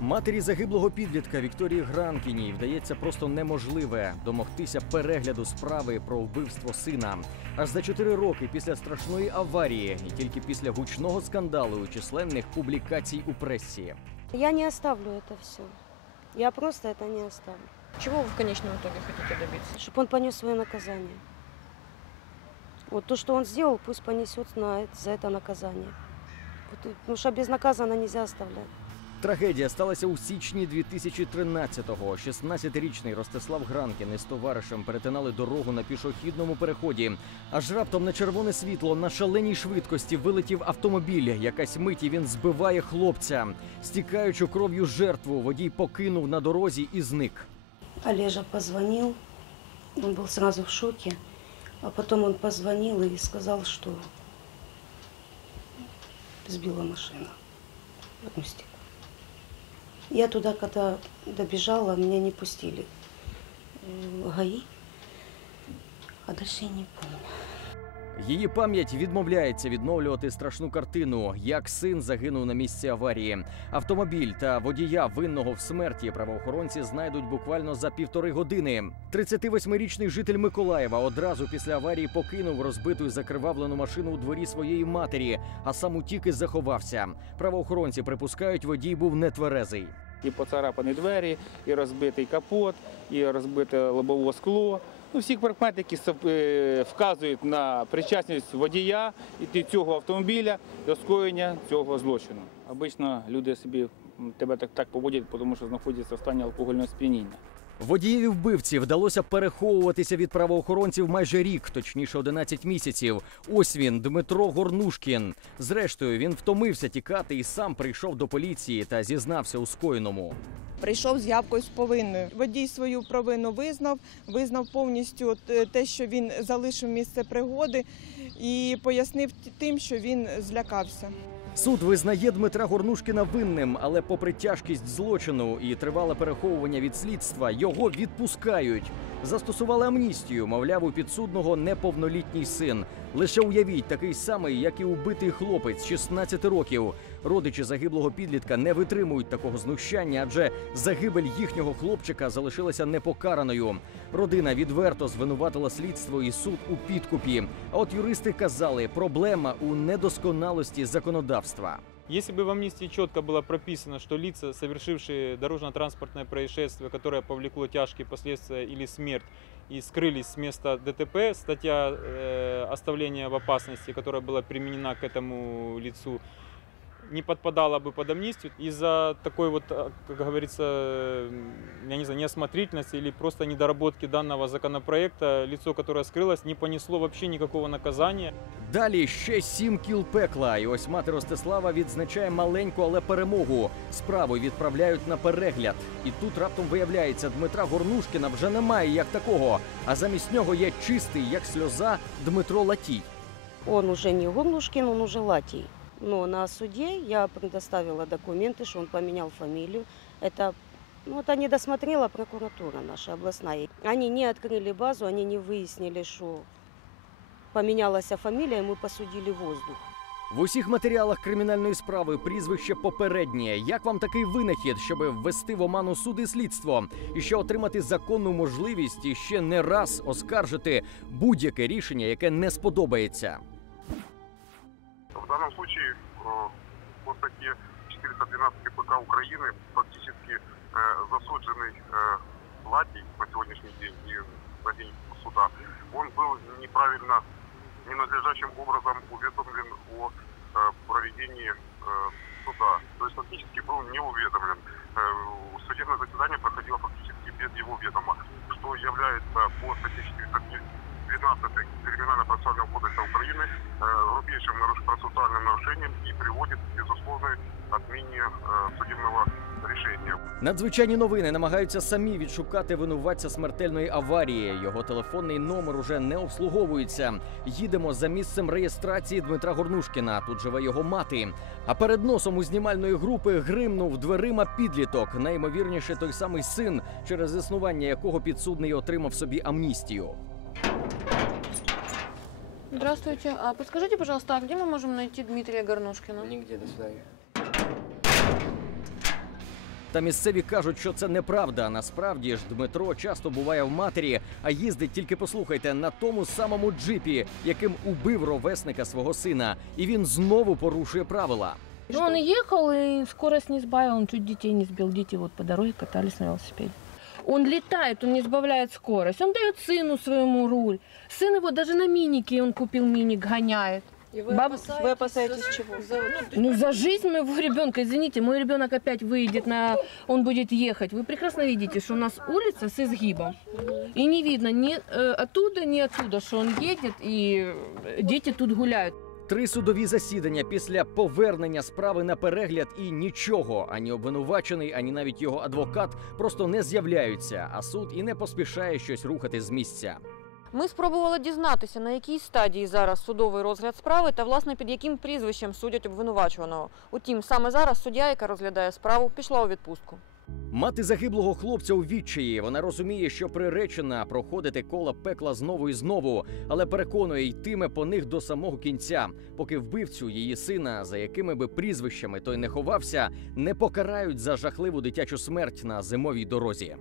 Матері загиблого підлітка Вікторії Гранкіній вдається просто неможливе домогтися перегляду справи про вбивство сина. Аж за чотири роки після страшної аварії, і тільки після гучного скандалу і численних публікацій у пресі. Я не оставлю это все. Я просто это не оставлю. Чего вы в конечном итоге хотите добиться? Чтобы он понес свое наказание. Вот то, что он сделал, пусть понесет на это- за это наказание. Вот, и- потому что безнаказанно нельзя оставлять. Трагедія сталася у січні 2013-го. 16-річний Ростислав Гранкін із товаришем перетинали дорогу на пішохідному переході. Аж раптом на червоне світло на шаленій швидкості вилетів автомобіль. Якась мить і він збиває хлопця. Стікаючи кров'ю жертву, водій покинув на дорозі і зник. Олежа позвонил, он был сразу в шоке, а потом он позвонил и сказал, что сбила машина. Мостик. Я туда, когда добежала, меня не пустили. Э, ГАИ. А дальше я не помню. Її пам'ять відмовляється відновлювати страшну картину, як син загинув на місці аварії. Автомобіль та водія винного в смерті правоохоронці знайдуть буквально за півтори години. 38-річний житель Миколаєва одразу після аварії покинув розбиту і закривавлену машину у дворі своєї матері, а сам утік і заховався. Правоохоронці припускають, водій був нетверезий. І поцарапані двері, і розбитий капот, і розбите лобове скло. Ну, всі прикмети, які е, вказують на причасність водія і цього автомобіля до скоєння цього злочину. Обично люди собі тебе так, так поводять, тому що знаходяться в стані алкогольного сп'яніння. Водієві вбивці вдалося переховуватися від правоохоронців майже рік, точніше 11 місяців. Ось він, Дмитро Горнушкін. Зрештою, він втомився тікати і сам прийшов до поліції та зізнався у скоєному. прийшов з явкою з повинною. Водій свою провину визнав, визнав повністю те, що він залишив місце пригоди, і пояснив тим, що він злякався. Суд визнає Дмитра Горнушкіна винним, але попри тяжкість злочину і тривале переховування від слідства, його відпускають. Застосували амністію, мовляв, у підсудного неповнолітній син. Лише уявіть, такий самий, як і убитий хлопець 16 років. Родичі загиблого підлітка не витримують такого знущання, адже загибель їхнього хлопчика залишилася непокараною. Родина відверто звинуватила слідство і суд у підкупі. А от юристи казали, проблема у недосконалості законодавства. Если бы в амнистии четко было прописано, что лица, совершившие дорожно-транспортное происшествие, которое повлекло тяжкие последствия или смерть, и скрылись с места ДТП, статья э, оставления в опасности, которая была применена к этому лицу, не подпадала бы под амнистию из-за такой вот, э, как говорится, э, я не знаю, неосмотрительности или просто недоработки данного законопроекта, лицо, которое скрылось, не понесло вообще никакого наказания. Далі ще сім кіл пекла. І ось мати Ростислава відзначає маленьку, але перемогу. Справу відправляють на перегляд. І тут раптом виявляється, Дмитра Горнушкіна вже немає як такого. А замість нього є чистий, як сльоза, Дмитро Латій. Он уже не Горнушкин, он уже Латий. Но на суде я предоставила документы, что он поменял фамилию. Это, ну, это не досмотрела прокуратура наша областная. Они не открыли базу, они не выяснили, что поменялась фамилия, и мы посудили воздух. В усіх матеріалах кримінальної справи прізвище попереднє. Як вам такий винахід, щоб ввести в оману суд і слідство, і ще отримати законну можливість і ще не раз оскаржити будь-яке рішення, яке не сподобається? Данном случае по статье 412 КПК Украины фактически э, засудженный э, Латий по сегодняшний день и на день суда, он был неправильно, ненадлежащим образом уведомлен о э, проведении суда. То есть фактически был не уведомлен. Судебное заседание проходило фактически без его ведома, что является по статье 412 Криминально-процессуального кодекса Украины грубейшим наруш- нарушением и приводит к безусловной отмене э, судебного решения. Надзвичайні новини намагаються самі відшукати винуватця смертельної аварії. Його телефонний номер уже не обслуговується. Їдемо за місцем реєстрації Дмитра Горнушкіна. Тут живе його мати. А перед носом у знімальної групи гримнув дверима підліток. Найімовірніше той самий син, через існування якого підсудний отримав собі амністію. Здравствуйте. А подскажите, пожалуйста, а где мы можем найти Дмитрия Горнушкина? Нигде, до свидания. Та місцеві кажуть, що це неправда. Насправді ж Дмитро часто буває в матері, а їздить тільки послухайте на тому самому джипі, яким убив ровесника свого сина, і він знову порушує правила. Ну, он ехал и скорость не сбавил, он чуть детей не сбил. Дети вот по дороге катались на велосипеде. Он летает, он не сбавляет скорость. Он дает сыну своему руль. Сын его даже на минике, он купил миник, гоняет. И Баб- вы опасаетесь чего? Ну, за жизнь моего ребенка, извините, мой ребенок опять выйдет на... Он будет ехать. Вы прекрасно видите, что у нас улица с изгибом. И не видно ни э, оттуда, ни оттуда, что он едет, и э, дети тут гуляют. Три судові засідання після повернення справи на перегляд і нічого ані обвинувачений, ані навіть його адвокат просто не з'являються, а суд і не поспішає щось рухати з місця. Ми спробували дізнатися, на якій стадії зараз судовий розгляд справи та власне під яким прізвищем судять обвинувачуваного. Утім, саме зараз суддя, яка розглядає справу, пішла у відпустку. Мати загиблого хлопця у відчаї. Вона розуміє, що приречена проходити кола пекла знову і знову, але переконує, йтиме по них до самого кінця, поки вбивцю її сина, за якими би прізвищами той не ховався, не покарають за жахливу дитячу смерть на зимовій дорозі.